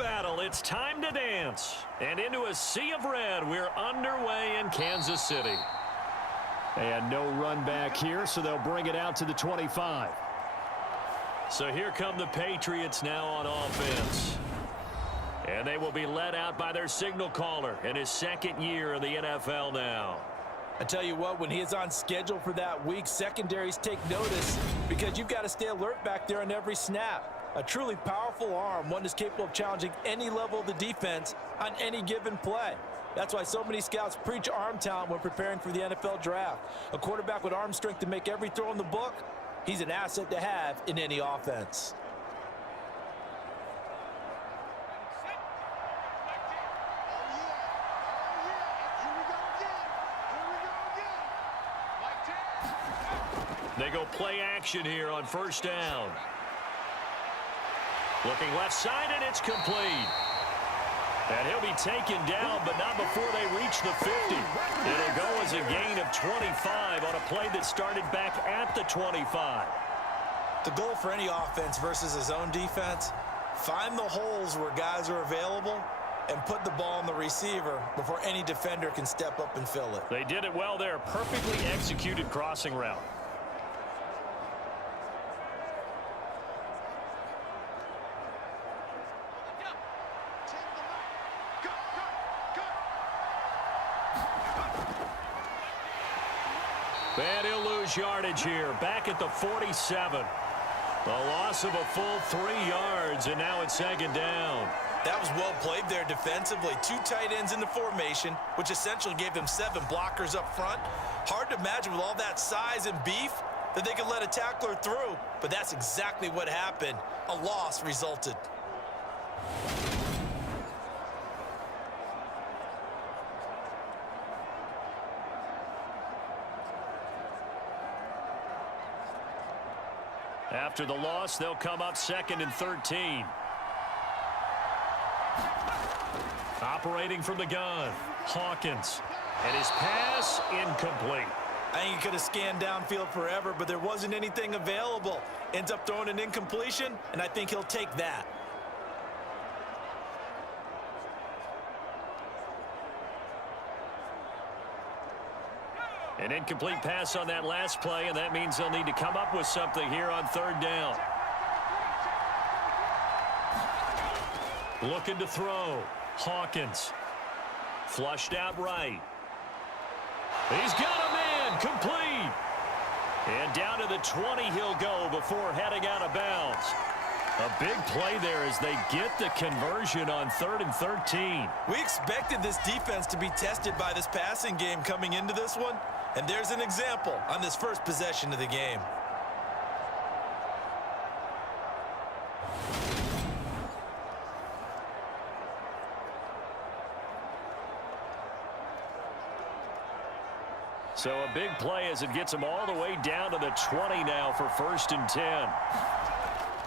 battle. It's time to dance. And into a sea of red, we're underway in Kansas City. And no run back here, so they'll bring it out to the 25. So here come the Patriots now on offense. And they will be led out by their signal caller in his second year in the NFL now. I tell you what, when he is on schedule for that week, secondaries take notice because you've got to stay alert back there on every snap. A truly powerful arm, one that's capable of challenging any level of the defense on any given play. That's why so many scouts preach arm talent when preparing for the NFL draft. A quarterback with arm strength to make every throw in the book, he's an asset to have in any offense. They go play action here on first down. Looking left side, and it's complete. And he'll be taken down, but not before they reach the 50. It'll go as a gain of 25 on a play that started back at the 25. The goal for any offense versus his own defense, find the holes where guys are available and put the ball on the receiver before any defender can step up and fill it. They did it well there. Perfectly executed crossing route. And he'll lose yardage here, back at the 47. The loss of a full 3 yards, and now it's second down. That was well played there defensively. 2 tight ends in the formation, which essentially gave them 7 blockers up front. Hard to imagine with all that size and beef that they could let a tackler through, but that's exactly what happened. A loss resulted. After the loss, they'll come up second and 13. Operating from the gun, Hawkins. And his pass incomplete. I think he could have scanned downfield forever, but there wasn't anything available. Ends up throwing an incompletion, and I think he'll take that. An incomplete pass on that last play, and that means they'll need to come up with something here on third down. Looking to throw. Hawkins. Flushed out right. He's got a man. Complete. And down to the 20 he'll go before heading out of bounds. A big play there as they get the conversion on 3rd and 13. We expected this defense to be tested by this passing game coming into this one. And there's an example on this first possession of the game. So a big play as it gets them all the way down to the 20 now for 1st and 10.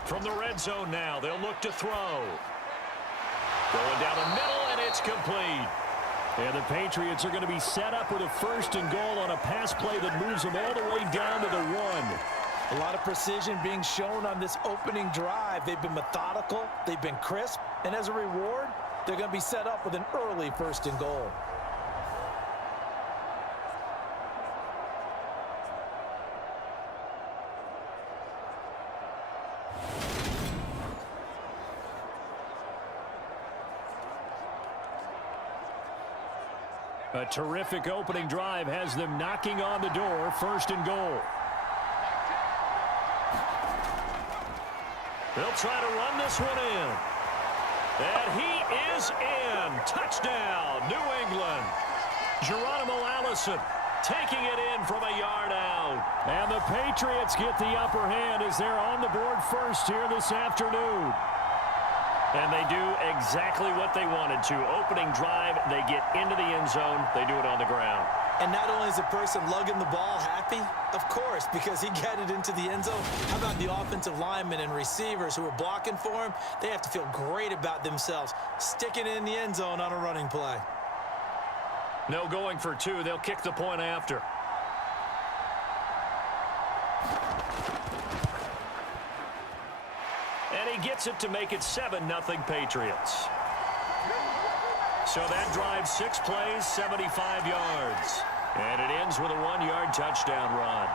From the red zone now, they'll look to throw. Going down the middle, and it's complete. And the Patriots are going to be set up with a 1st and goal on a pass play that moves them all the way down to the 1. A lot of precision being shown on this opening drive. They've been methodical, they've been crisp, and as a reward, they're going to be set up with an early 1st and goal. A terrific opening drive has them knocking on the door, 1st and goal. They'll try to run this one in. And he is in. Touchdown, New England. Geronimo Allison taking it in from a yard out. And the Patriots get the upper hand as they're on the board first here this afternoon. And they do exactly what they wanted to. Opening drive, they get into the end zone. They do it on the ground. And not only is the person lugging the ball happy, of course, because he got it into the end zone. How about the offensive linemen and receivers who are blocking for him? They have to feel great about themselves, sticking it in the end zone on a running play. No going for 2. They'll kick the point after. And he gets it to make it 7-0 Patriots. So that drive 6 plays, 75 yards. And it ends with a 1-yard touchdown run.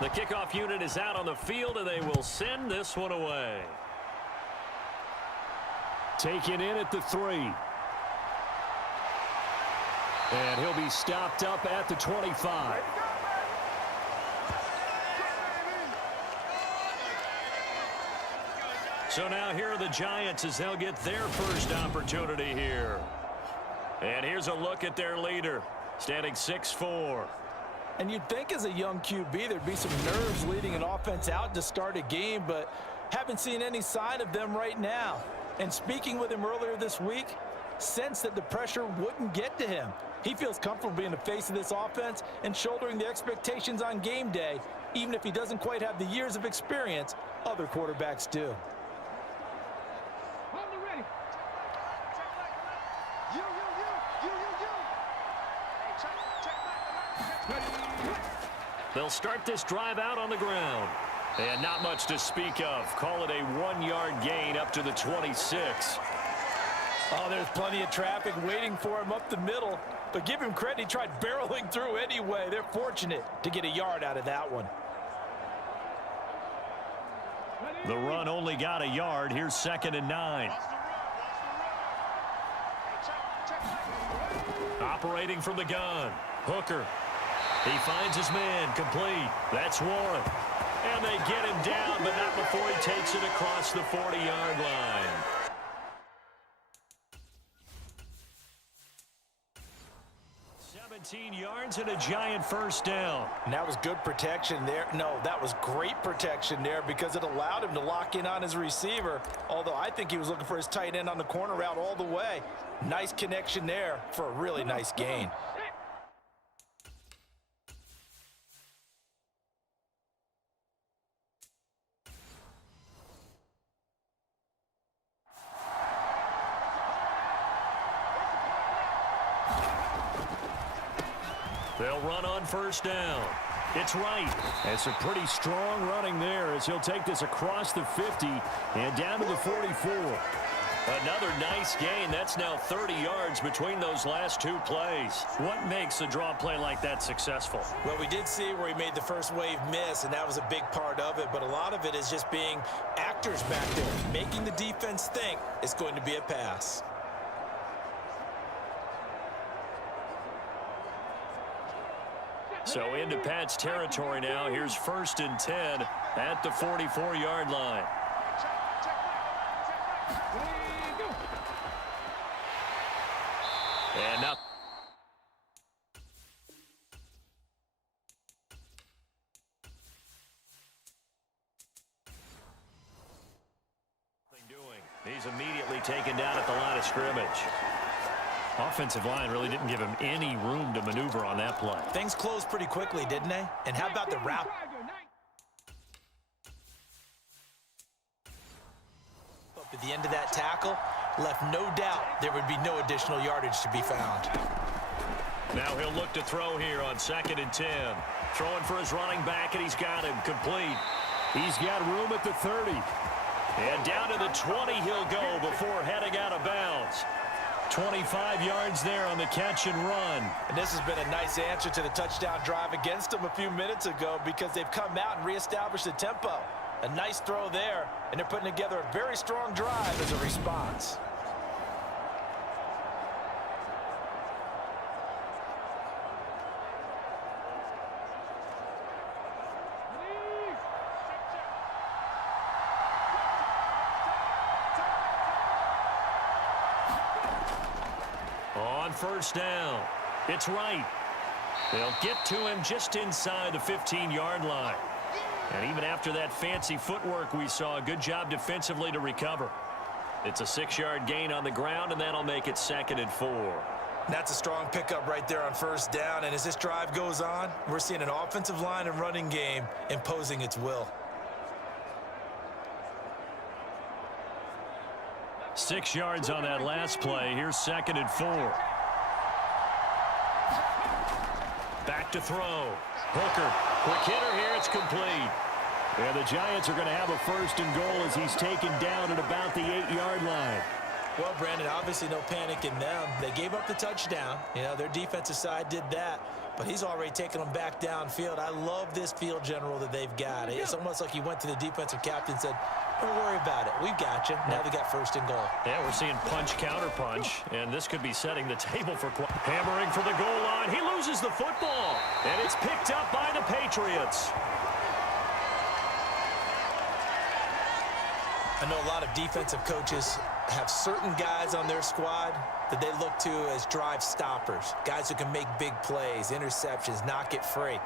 The kickoff unit is out on the field, and they will send this one away. Taken in at the 3. And he'll be stopped up at the 25. So now here are the Giants as they'll get their first opportunity here. And here's a look at their leader, standing 6'4". And you'd think as a young QB there'd be some nerves leading an offense out to start a game, but haven't seen any sign of them right now. And speaking with him earlier this week, sensed that the pressure wouldn't get to him. He feels comfortable being the face of this offense and shouldering the expectations on game day, even if he doesn't quite have the years of experience other quarterbacks do. They'll start this drive out on the ground. And not much to speak of. Call it a 1-yard gain up to the 26. Oh, there's plenty of traffic waiting for him up the middle. But give him credit, he tried barreling through anyway. They're fortunate to get a yard out of that one. The run only got a yard. Here's 2nd and 9. Operating from the gun. Hooker. He finds his man, complete. That's Warren. And they get him down, but not before he takes it across the 40-yard line. Yards and a Giant first down. And that was good protection there. No, that was great protection there because it allowed him to lock in on his receiver, although I think he was looking for his tight end on the corner route all the way. Nice connection there for a really nice gain. They'll run on first down. It's right. It's a pretty strong running there as he'll take this across the 50 and down to the 44. Another nice gain. That's now 30 yards between those last 2 plays. What makes a draw play like that successful? Well, we did see where he made the first wave miss, and that was a big part of it. But a lot of it is just being actors back there, making the defense think it's going to be a pass. So into Pat's territory now. Here's 1st and 10 at the 44-yard line. And now he's immediately taken down at the line of scrimmage. Offensive line really didn't give him any room to maneuver on that play. Things closed pretty quickly, didn't they? And how about the route? Up at the end of that tackle, left no doubt there would be no additional yardage to be found. Now he'll look to throw here on 2nd and 10. Throwing for his running back, and he's got him complete. He's got room at the 30. And down to the 20 he'll go before heading out of bounds. 25 yards there on the catch and run. And this has been a nice answer to the touchdown drive against them a few minutes ago because they've come out and reestablished the tempo. A nice throw there, and they're putting together a very strong drive as a response. On first down, it's right. They'll get to him just inside the 15-yard line. And even after that fancy footwork we saw, a good job defensively to recover. It's a 6-yard gain on the ground, and that'll make it 2nd and 4. That's a strong pickup right there on first down. And as this drive goes on, we're seeing an offensive line and running game imposing its will. 6 yards on that last play. Here's 2nd and 4. Back to throw. Hooker, quick hitter here. It's complete. And the Giants are going to have a 1st and goal as he's taken down at about the 8-yard line. Well, Brandon, obviously no panic in them. They gave up the touchdown. You know, their defensive side did that, but he's already taken them back downfield. I love this field general that they've got. It's almost like he went to the defensive captain and said, don't worry about it. We've got you. Now they got 1st and goal. Yeah, we're seeing punch, counter punch, and this could be setting the table for hammering for the goal line. He loses the football, and it's picked up by the Patriots. I know a lot of defensive coaches have certain guys on their squad that they look to as drive stoppers, guys who can make big plays, interceptions, knock it free.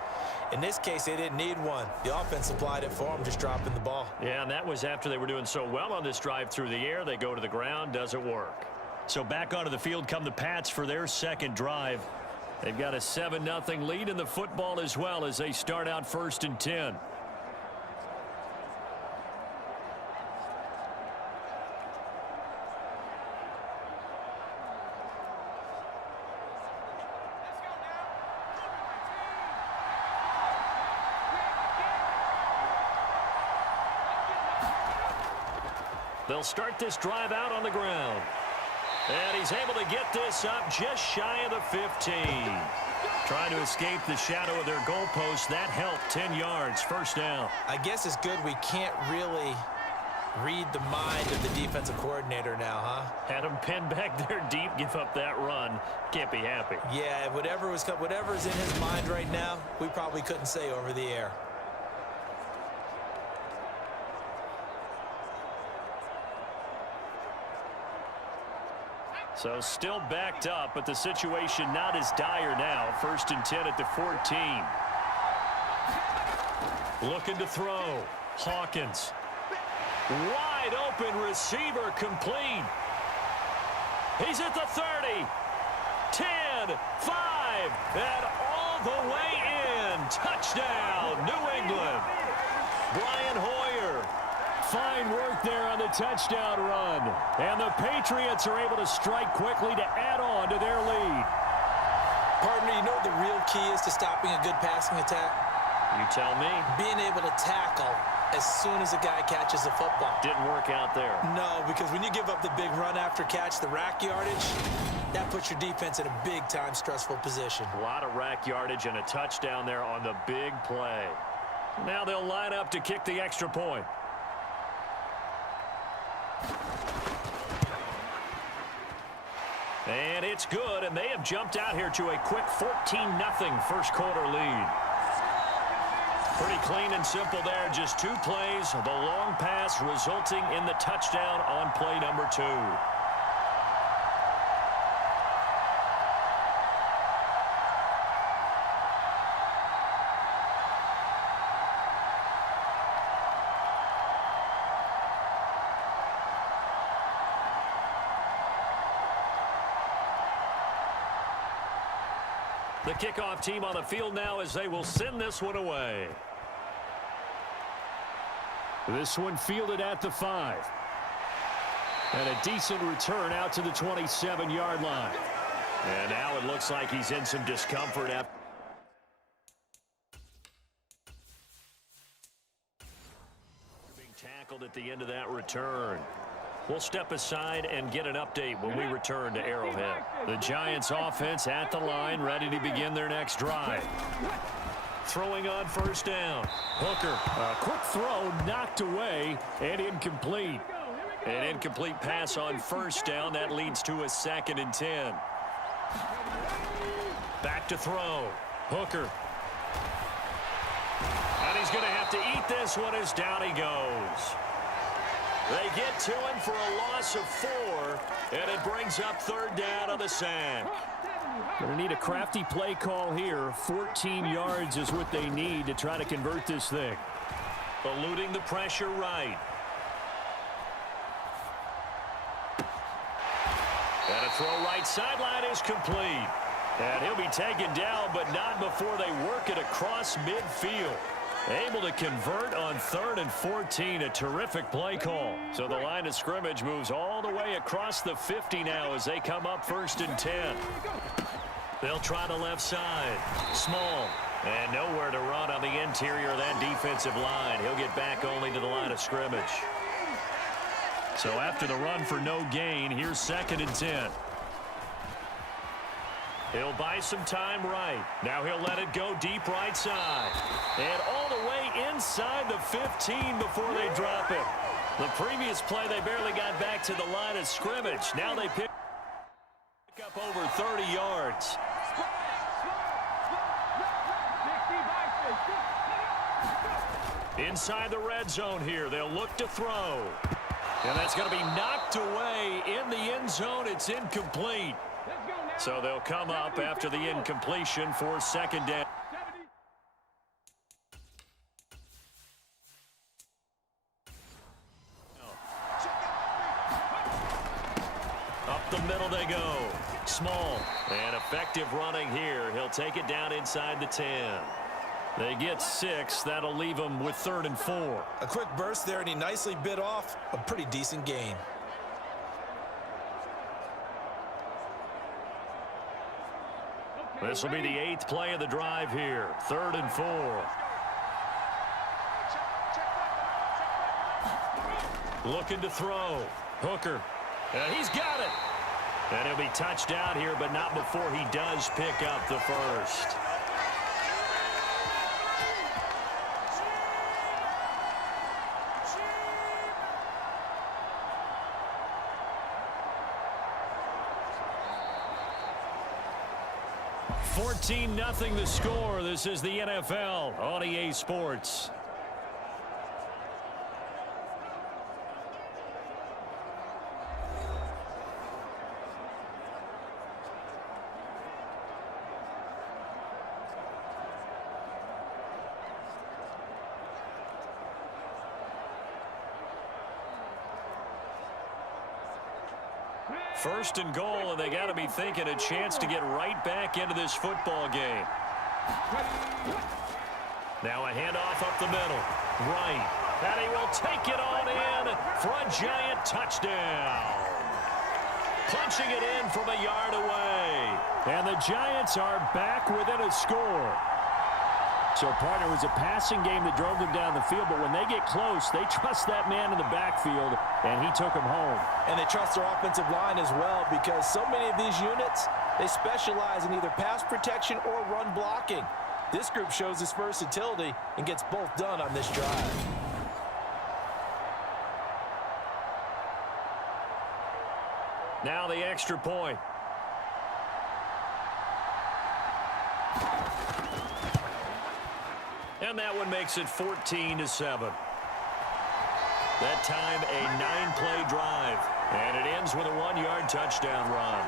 In this case, they didn't need one. The offense supplied it for them, just dropping the ball. Yeah, and that was after they were doing so well on this drive through the air. They go to the ground, doesn't work. So back onto the field come the Pats for their 2nd drive. They've got a 7-0 lead in the football as well as they start out 1st and 10. They'll start this drive out on the ground. And he's able to get this up just shy of the 15. Trying to escape the shadow of their goalpost. That helped. 10 yards. 1st down. I guess it's good we can't really read the mind of the defensive coordinator now, huh? Had him pinned back there deep, give up that run. Can't be happy. Yeah, whatever's in his mind right now, we probably couldn't say over the air. So still backed up, but the situation not as dire now. 1st and 10 at the 14. Looking to throw. Hawkins. Wide open receiver complete. He's at the 30. 10, 5, and all the way in. Touchdown, New England. Brian Hoyer. Fine work there on the touchdown run. And the Patriots are able to strike quickly to add on to their lead. Partner, you know what the real key is to stopping a good passing attack? You tell me. Being able to tackle as soon as a guy catches the football. Didn't work out there. No, because when you give up the big run after catch, the rack yardage, that puts your defense in a big-time stressful position. A lot of rack yardage and a touchdown there on the big play. Now they'll line up to kick the extra point. And it's good, and they have jumped out here to a quick 14-0 1st quarter lead. Pretty clean and simple there, just 2 plays. The long pass resulting in the touchdown on play number 2. The kickoff team on the field now as they will send this one away. This one fielded at the 5. And a decent return out to the 27-yard line. And now it looks like he's in some discomfort after being tackled at the end of that return. We'll step aside and get an update when we return to Arrowhead. The Giants offense at the line, ready to begin their next drive. Throwing on 1st down. Hooker. A quick throw knocked away and incomplete. An incomplete pass on 1st down. That leads to a 2nd and 10. Back to throw. Hooker. And he's going to have to eat this one as down he goes. They get to him for a loss of 4, and it brings up 3rd down on the sack. Going to need a crafty play call here. 14 yards is what they need to try to convert this thing. Eluding the pressure right. And a throw right sideline is complete. And he'll be taken down, but not before they work it across midfield. Able to convert on 3rd and 14. A terrific play call. So the line of scrimmage moves all the way across the 50 now as they come up 1st and 10. They'll try the left side. Small. And nowhere to run on the interior of that defensive line. He'll get back only to the line of scrimmage. So after the run for no gain, here's 2nd and 10. He'll buy some time right. Now he'll let it go deep right side. And all the way inside the 15 before they drop it. The previous play, they barely got back to the line of scrimmage. Now they pick up over 30 yards. Inside the red zone here, they'll look to throw. And that's going to be knocked away in the end zone. It's incomplete. So they'll come up after the incompletion for 2nd down. Up the middle they go. Small. And effective running here. He'll take it down inside the 10. They get 6. That'll leave them with 3rd and 4. A quick burst there, and he nicely bit off a pretty decent gain. This will be the 8th play of the drive here. 3rd and 4. Looking to throw. Hooker. And he's got it. And he'll be touched down here, but not before he does pick up the first. Nothing the score. This is the NFL on EA Sports. First and goal, and they got to be thinking a chance to get right back into this football game. Now a handoff up the middle. Right. And he will take it on in for a giant touchdown. Punching it in from a yard away. And the Giants are back within a score. So, partner, it was a passing game that drove them down the field, but when they get close, they trust that man in the backfield, and he took them home. And they trust their offensive line as well, because so many of these units, they specialize in either pass protection or run blocking. This group shows its versatility and gets both done on this drive. Now the extra point. And that one makes it 14-7. That time a 9-play drive. And it ends with a 1-yard touchdown run.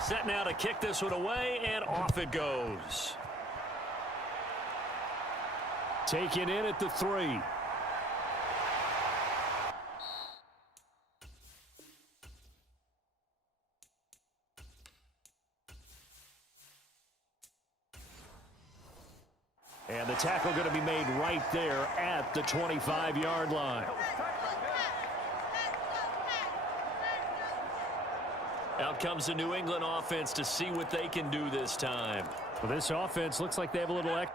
Set now to kick this one away, and off it goes. Taken in at the 3. And the tackle going to be made right there at the 25-yard line. Out comes the New England offense to see what they can do this time. Well, this offense looks like they have a little extra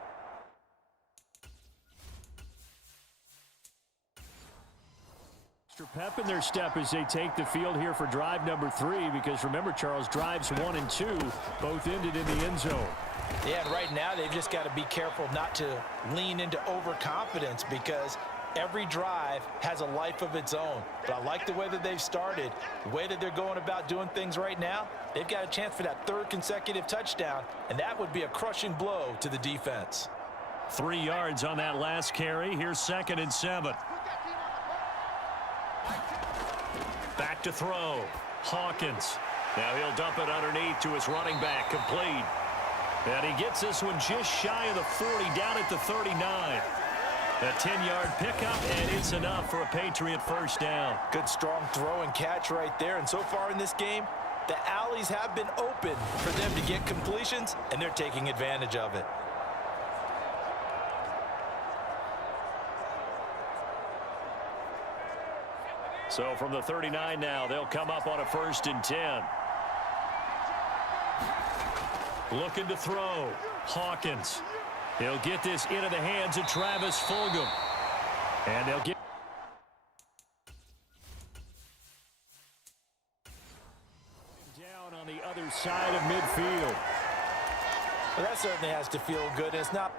pep in their step as they take the field here for drive number 3, because remember, Charles, drives 1 and 2 both ended in the end zone. Yeah, and right now they've just got to be careful not to lean into overconfidence because every drive has a life of its own. But I like the way that they've started, the way that they're going about doing things right now. They've got a chance for that third consecutive touchdown, and that would be a crushing blow to the defense. 3 yards on that last carry. Here's 2nd and 7. Back to throw. Hawkins. Now he'll dump it underneath to his running back. Complete. And he gets this one just shy of the 40, down at the 39. A 10-yard pickup, and it's enough for a Patriot first down. Good, strong throw and catch right there. And so far in this game, the alleys have been open for them to get completions, and they're taking advantage of it. So from the 39 now, they'll come up on a 1st and 10. Looking to throw. Hawkins. He'll get this into the hands of Travis Fulgham. And they'll get down on the other side of midfield. Well, that certainly has to feel good. It's not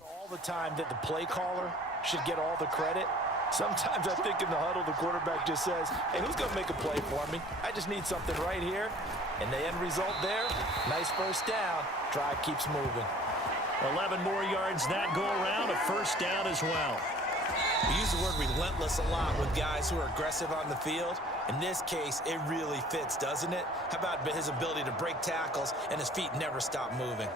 all the time that the play caller should get all the credit. Sometimes I think in the huddle, the quarterback just says, hey, who's going to make a play for me? I just need something right here. And the end result there, nice first down. Drive keeps moving. 11 more yards that go around, a first down as well. We use the word relentless a lot with guys who are aggressive on the field. In this case, it really fits, doesn't it? How about his ability to break tackles and his feet never stop moving?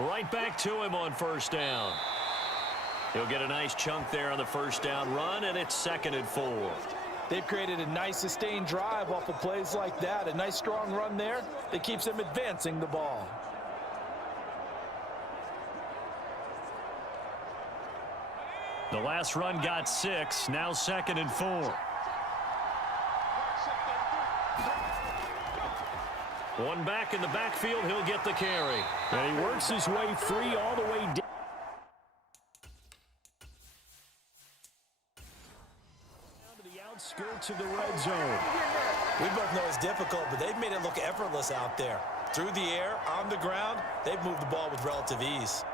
Right back to him on first down. He'll get a nice chunk there on the first down run, and it's 2nd and 4. They've created a nice sustained drive off of plays like that. A nice strong run there that keeps them advancing the ball. The last run got 6, now 2nd and 4. One back in the backfield, he'll get the carry. And he works his way free all the way down to the outskirts of the red zone. We both know it's difficult, but they've made it look effortless out there. Through the air, on the ground, they've moved the ball with relative ease.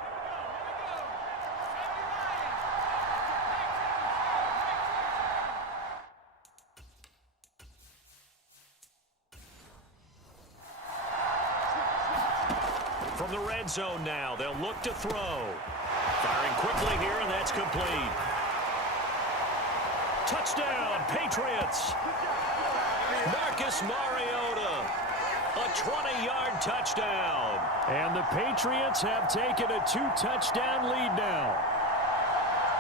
From the red zone now, they'll look to throw. Firing quickly here, and that's complete. Touchdown, Patriots. Marcus Mariota, a 20-yard touchdown. And the Patriots have taken a 2-touchdown lead now.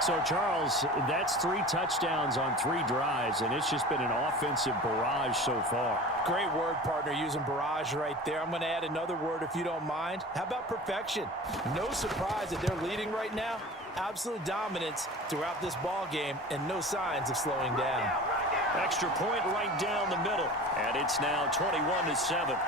So, Charles, that's 3 touchdowns on 3 drives, and it's just been an offensive barrage so far. Great word, partner, using barrage right there. I'm going to add another word if you don't mind. How about perfection? No surprise that they're leading right now. Absolute dominance throughout this ball game and no signs of slowing down. Extra point right down the middle, and it's now 21-7.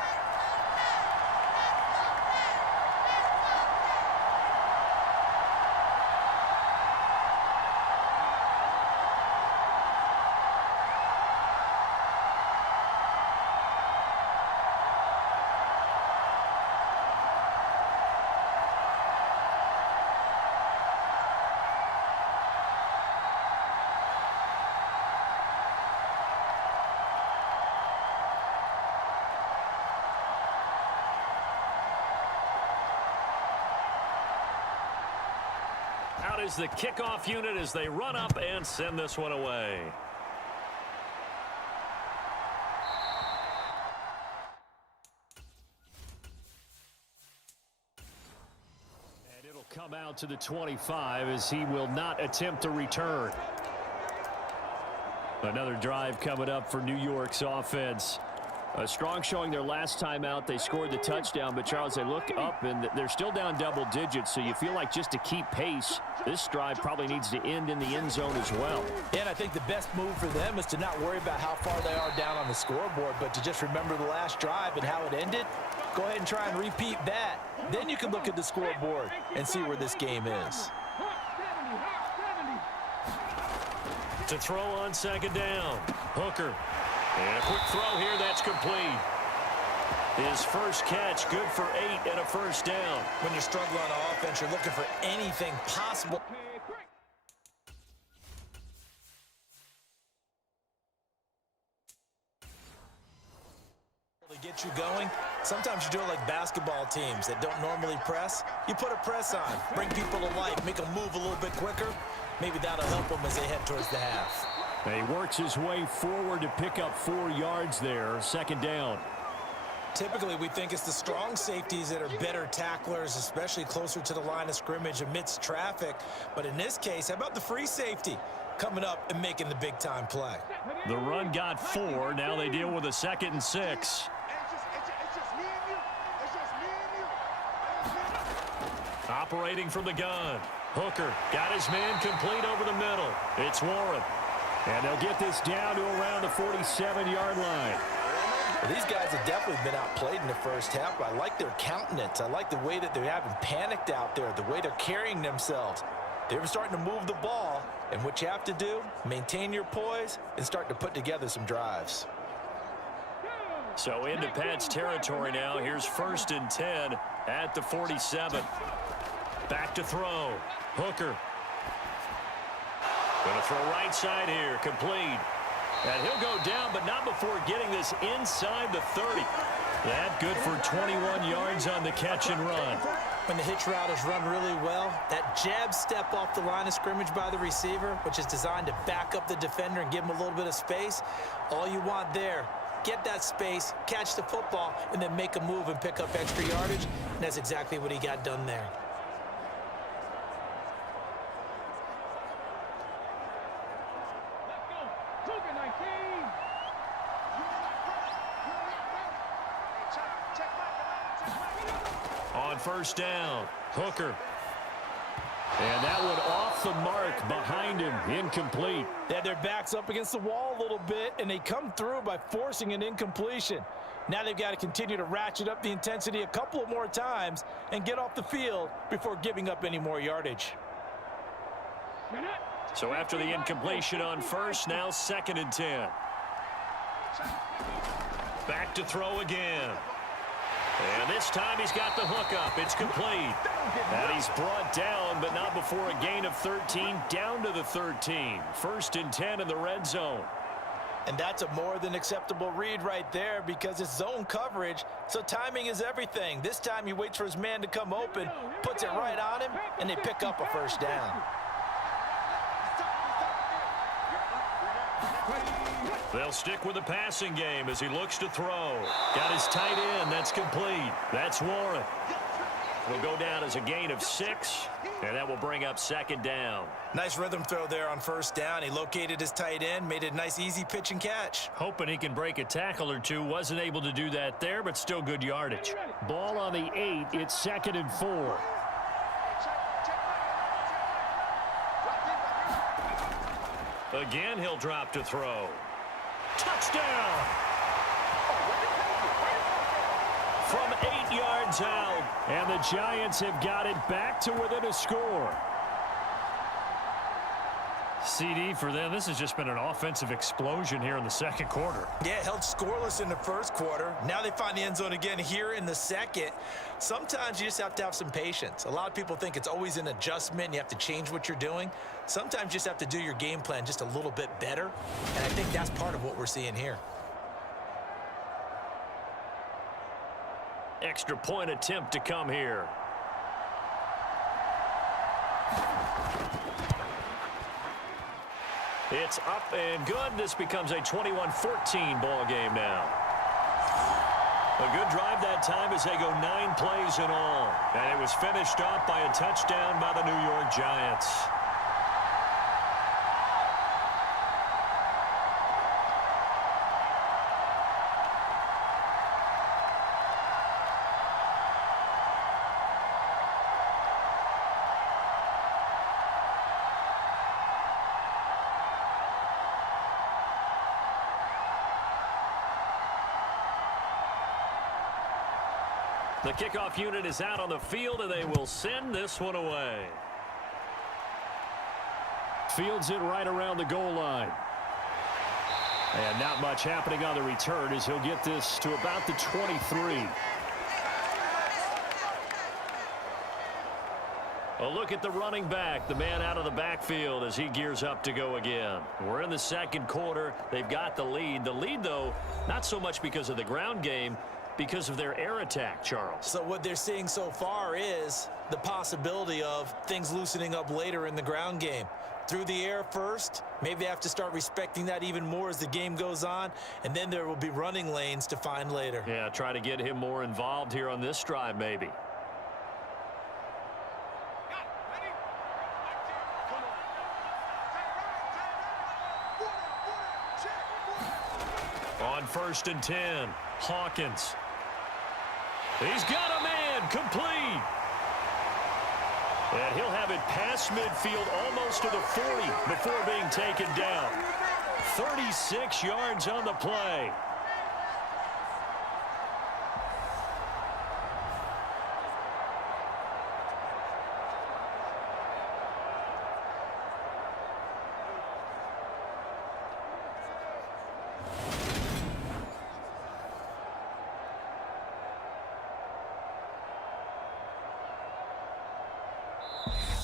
Out is the kickoff unit as they run up and send this one away. And it'll come out to the 25 as he will not attempt to return. Another drive coming up for New York's offense. A strong showing their last time out. They scored the touchdown, but Charles, they look up and they're still down double digits, so you feel like just to keep pace, this drive probably needs to end in the end zone as well. And I think the best move for them is to not worry about how far they are down on the scoreboard, but to just remember the last drive and how it ended. Go ahead and try and repeat that. Then you can look at the scoreboard and see where this game is. To throw on second down. Hooker. And a quick throw here that's complete. His first catch, good for 8 and a first down. When you're struggling on offense, you're looking for anything possible to get you going. Sometimes you do it like basketball teams that don't normally press. You put a press on, bring people to life, make them move a little bit quicker. Maybe that'll help them as they head towards the half. He works his way forward to pick up 4 yards there. Second down. Typically, we think it's the strong safeties that are better tacklers, especially closer to the line of scrimmage amidst traffic. But in this case, how about the free safety coming up and making the big-time play? The run got 4. Now they deal with a 2nd and 6. Operating from the gun. Hooker got his man complete over the middle. It's Warren. And they'll get this down to around the 47-yard line. Well, these guys have definitely been outplayed in the first half, but I like their countenance. I like the way that they haven't panicked out there, the way they're carrying themselves. They're starting to move the ball, and what you have to do, maintain your poise and start to put together some drives. So into Pat's territory now. Here's 1st and 10 at the 47. Back to throw. Hooker. Going to throw right side here. Complete. And he'll go down, but not before getting this inside the 30. That good for 21 yards on the catch and run. When the hitch route is run really well, that jab step off the line of scrimmage by the receiver, which is designed to back up the defender and give him a little bit of space, all you want there, get that space, catch the football, and then make a move and pick up extra yardage. And that's exactly what he got done there. On 1st down, Hooker. And that one off the mark behind him, incomplete. They had their backs up against the wall a little bit, and they come through by forcing an incompletion. Now they've got to continue to ratchet up the intensity a couple of more times and get off the field before giving up any more yardage. So after the incompletion on 1st, now 2nd and 10. Back to throw again. And this time he's got the hook up. It's complete. And he's brought down, but not before a gain of 13, down to the 13. 1st and 10 in the red zone. And that's a more than acceptable read right there because it's zone coverage, so timing is everything. This time he waits for his man to come open, puts it right on him, and they pick up a 1st down. They'll stick with the passing game as he looks to throw. Got his tight end. That's complete. That's Warren. Will go down as a gain of 6, and that will bring up 2nd down. Nice rhythm throw there on 1st down. He located his tight end, made it a nice, easy pitch and catch. Hoping he can break a tackle or two. Wasn't able to do that there, but still good yardage. Ball on the 8. It's 2nd and 4. Again, he'll drop to throw. Touchdown! From 8 yards out. And the Giants have got it back to within a score. CD for them. This has just been an offensive explosion here in the 2nd quarter. Yeah, held scoreless in the 1st quarter. Now they find the end zone again here in the 2nd. Sometimes you just have to have some patience. A lot of people think it's always an adjustment. You have to change what you're doing. Sometimes you just have to do your game plan just a little bit better. And I think that's part of what we're seeing here. Extra point attempt to come here. It's up and good. This becomes a 21-14 ball game now. A good drive that time as they go 9 plays in all. And it was finished off by a touchdown by the New York Giants. The kickoff unit is out on the field, and they will send this one away. Fields it right around the goal line. And not much happening on the return as he'll get this to about the 23. A look at the running back, the man out of the backfield as he gears up to go again. We're in the second quarter. They've got the lead. The lead, though, not so much because of the ground game, because of their air attack, Charles. So what they're seeing so far is the possibility of things loosening up later in the ground game. Through the air first, maybe they have to start respecting that even more as the game goes on, and then there will be running lanes to find later. Yeah, try to get him more involved here on this drive, maybe. On 1st and 10, Hawkins. He's got a man, complete. And he'll have it past midfield almost to the 40 before being taken down. 36 yards on the play.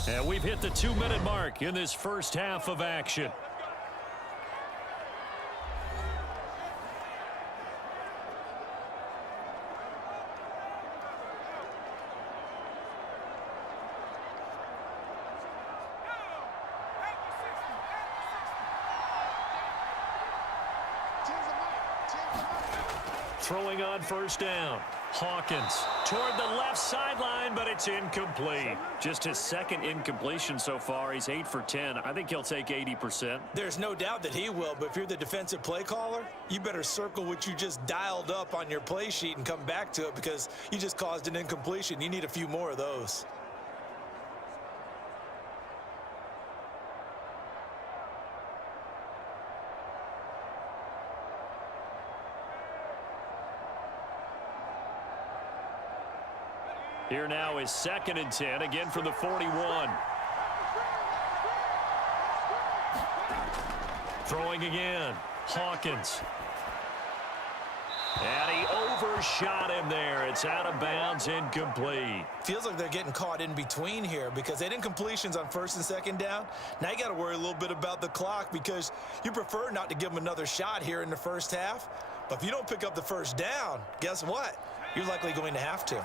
And we've hit the 2-minute mark in this first half of action. Throwing on 1st down. Hawkins toward the left sideline, but it's incomplete. Just his second incompletion so far. He's 8 for 10. I think he'll take 80%. There's no doubt that he will, but if you're the defensive play caller, you better circle what you just dialed up on your play sheet and come back to it because you just caused an incompletion. You need a few more of those. Here now is 2nd and 10, again from the 41. Throwing again, Hawkins. And he overshot him there. It's out of bounds, incomplete. Feels like they're getting caught in between here because they had incompletions on 1st and 2nd down. Now you got to worry a little bit about the clock because you prefer not to give them another shot here in the first half. But if you don't pick up the 1st down, guess what? You're likely going to have to.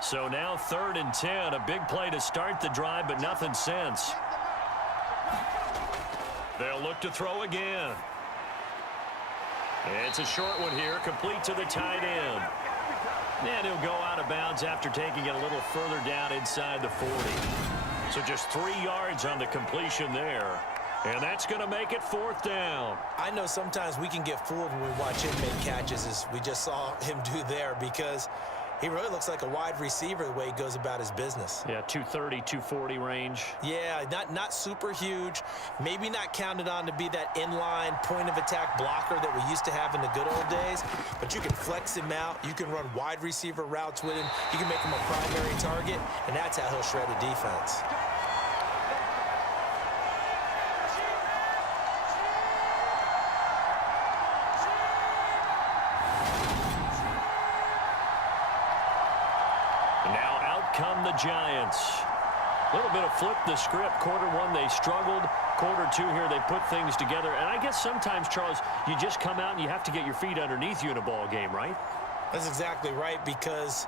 So now 3rd and 10, a big play to start the drive, but nothing since. They'll look to throw again. It's a short one here, complete to the tight end. And he'll go out of bounds after taking it a little further down inside the 40. So just 3 yards on the completion there. And that's going to make it 4th down. I know sometimes we can get fooled when we watch him make catches as we just saw him do there because he really looks like a wide receiver the way he goes about his business. Yeah, 230, 240 range. Yeah, not super huge. Maybe not counted on to be that inline point-of-attack blocker that we used to have in the good old days. But you can flex him out. You can run wide receiver routes with him. You can make him a primary target, and that's how he'll shred a defense. Come the Giants. A little bit of flip the script. Quarter 1, they struggled. Quarter 2 here, they put things together. And I guess sometimes, Charles, you just come out and you have to get your feet underneath you in a ball game, right? That's exactly right, because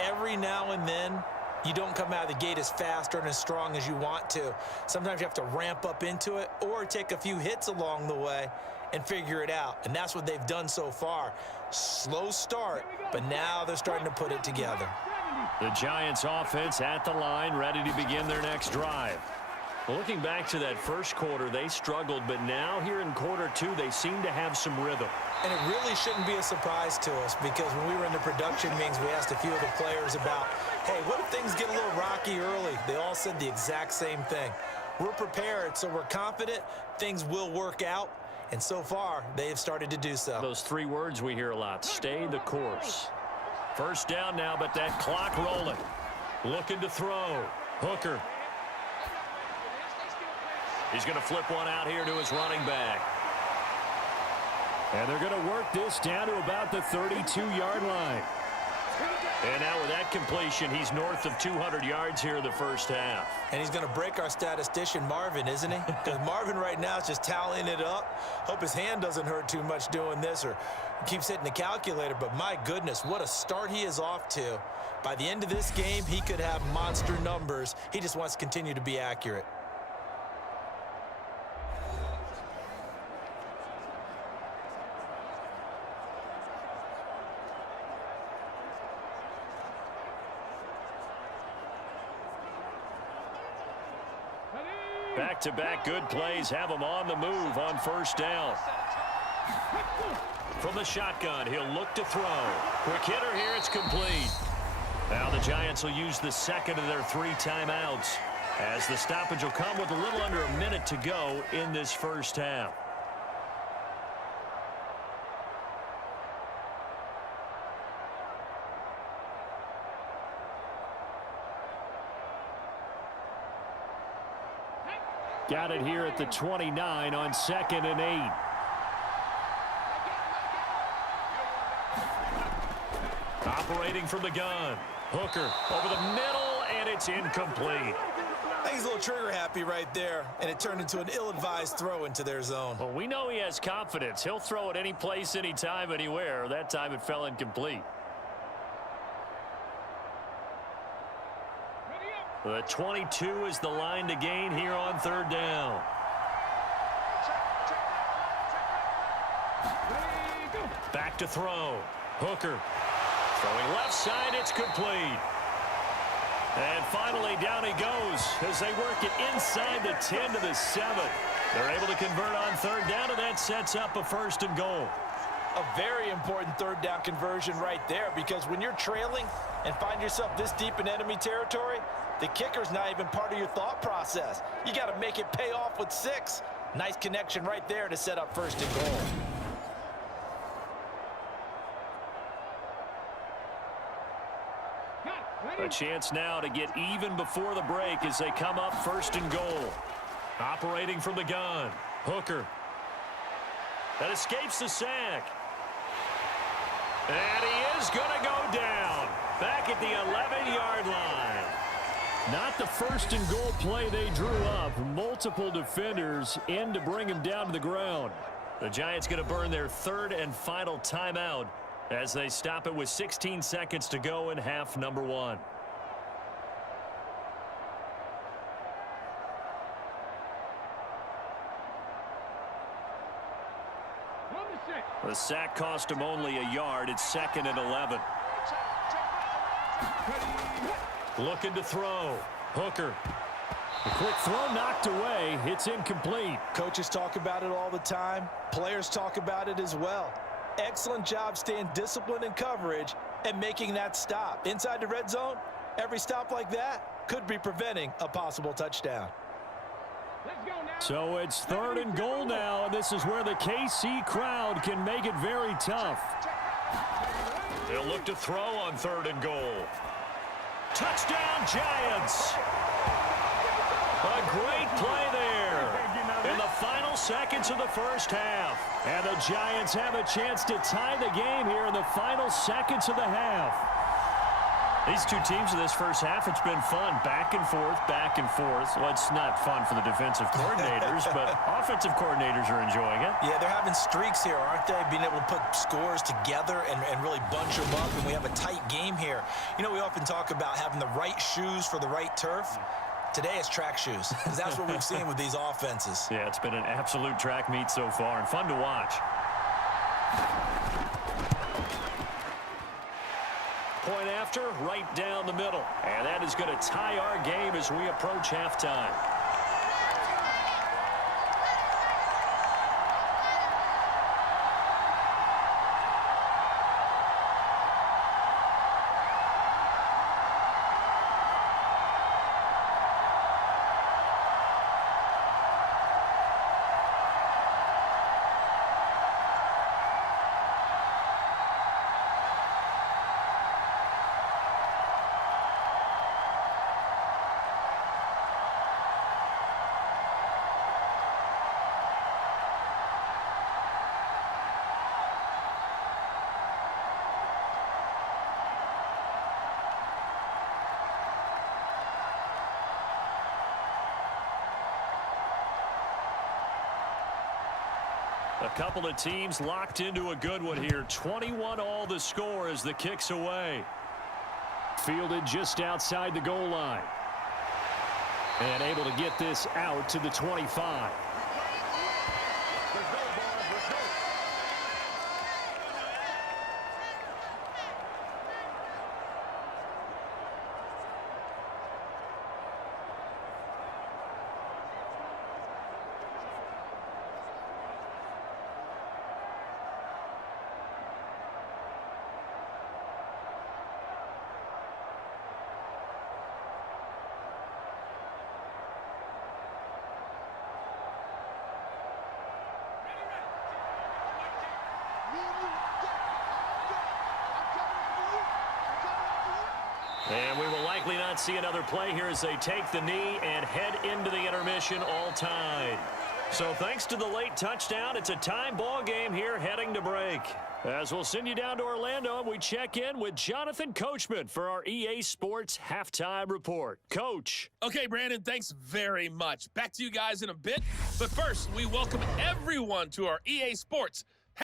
every now and then you don't come out of the gate as fast or as strong as you want to. Sometimes you have to ramp up into it or take a few hits along the way and figure it out. And that's what they've done so far. Slow start, but now they're starting to put it together. The Giants offense at the line, ready to begin their next drive. Looking back to that first quarter, they struggled, but now here in quarter 2, they seem to have some rhythm. And it really shouldn't be a surprise to us because when we were in the production meetings, we asked a few of the players about, hey, what if things get a little rocky early? They all said the exact same thing. We're prepared, so we're confident things will work out. And so far, they have started to do so. Those 3 words we hear a lot, stay the course. First down now, but that clock rolling. Looking to throw. Hooker. He's going to flip one out here to his running back. And they're going to work this down to about the 32-yard line. And now with that completion, he's north of 200 yards here in the first half. And he's going to break our statistician, Marvin, isn't he? Because Marvin right now is just tallying it up. Hope his hand doesn't hurt too much doing this or keeps hitting the calculator. But my goodness, what a start he is off to. By the end of this game, he could have monster numbers. He just wants to continue to be accurate. Back-to-back good plays have him on the move on first down. From the shotgun, he'll look to throw. Quick hitter here, it's complete. Now the Giants will use the second of their 3 timeouts, as the stoppage will come with a little under a minute to go in this first half. Got it here at the 29 on 2nd and 8. Operating from the gun. Hooker over the middle, and it's incomplete. I think he's a little trigger happy right there, and it turned into an ill-advised throw into their zone. Well, we know he has confidence. He'll throw it any place, anytime, anywhere. That time it fell incomplete. The 22 is the line to gain here on 3rd down. Back to throw. Hooker. Throwing left side, it's complete. And finally, down he goes as they work it inside the 10 to the 7. They're able to convert on 3rd down, and that sets up a 1st and goal. A very important 3rd down conversion right there, because when you're trailing and find yourself this deep in enemy territory, the kicker's not even part of your thought process. You got to make it pay off with 6. Nice connection right there to set up 1st and goal. A chance now to get even before the break as they come up 1st and goal. Operating from the gun. Hooker. That escapes the sack. And he is going to go down. Back at the 11-yard line. Not the 1st and goal play they drew up. Multiple defenders in to bring him down to the ground. The Giants going to burn their 3rd and final timeout as they stop it with 16 seconds to go in half number 1. The sack cost him only a yard. It's 2nd and 11. Looking to throw. Hooker. A quick throw knocked away. It's incomplete. Coaches talk about it all the time. Players talk about it as well. Excellent job staying disciplined in coverage and making that stop. Inside the red zone, every stop like that could be preventing a possible touchdown. So it's 3rd and goal now, and this is where the KC crowd can make it very tough. They'll look to throw on 3rd and goal. Touchdown, Giants! A great play there in the final seconds of the first half. And the Giants have a chance to tie the game here in the final seconds of the half. These two teams in this first half, it's been fun. Back and forth, back and forth. Well, it's not fun for the defensive coordinators, but offensive coordinators are enjoying it. Yeah, they're having streaks here, aren't they? Being able to put scores together and really bunch them up, and we have a tight game here. You know, we often talk about having the right shoes for the right turf. Today it's track shoes, because that's what we've seen with these offenses. Yeah, it's been an absolute track meet so far, and fun to watch. Point after, right down the middle. And that is going to tie our game as we approach halftime. A couple of teams locked into a good one here. 21 all the score as the kick's away. Fielded just outside the goal line. And able to get this out to the 25. And we will likely not see another play here as they take the knee and head into the intermission all tied. So thanks to the late touchdown, it's a time ball game here heading to break. As we'll send you down to Orlando, and we check in with Jonathan Coachman for our EA Sports Halftime Report. Coach. Okay, Brandon, thanks very much. Back to you guys in a bit. But first, we welcome everyone to our EA Sports